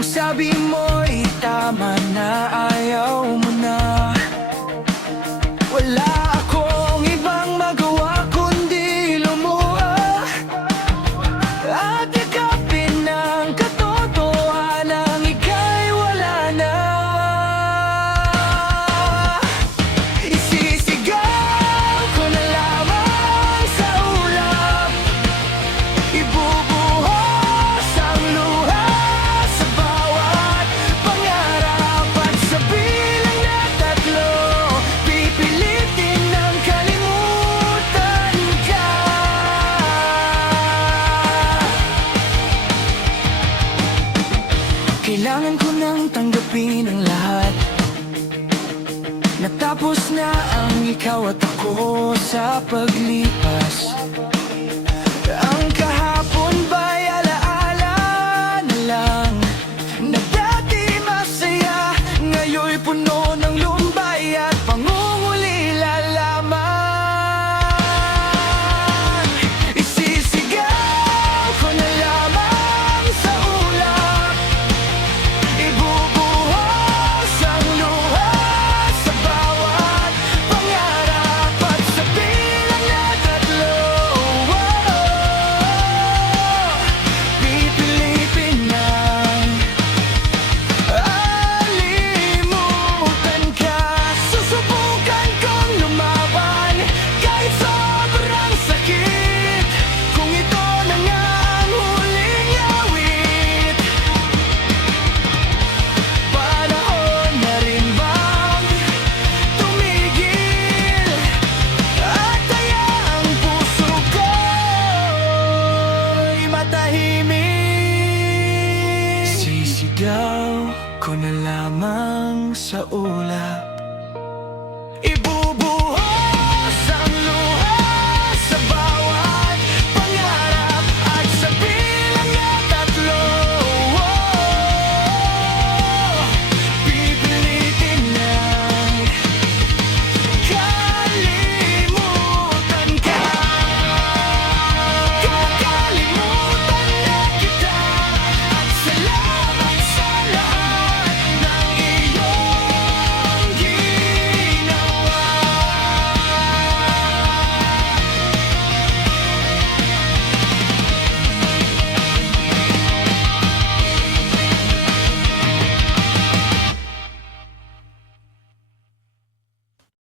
Ang sabi mo'y tama na, ayaw mo na. Wala akong ibang magawa kundi lumuha at yakapin ang katotohanan, ika'y wala na. Isisigaw ko na lamang sa ulap, ibubuhos ang luha sa bawat pangarap, at sa bilang na tatlo pipilitin ng kalimutan ka. Kailangan ko nang tanggapin ang lahat. Natapos na ang ikaw at ako sa paglipas. Ang kahapon ba'y alaala na lang, na dati masaya, ngayon'y puno ng lumbay at pangungulila lamang. Isisigaw ko na lamang sa ulap, ibubuhos ang luha sa bawat pangarap, at sa bilang na tatlo pipilitin ng alimutan ka. Susubukan kong lumaban kahit sobrang sakit, kung ito na nga ang huling awit. Panahon na rin bang tumigil at hayaang puso ko'y matahimik? Sisigaw ko na lamang sa ulap,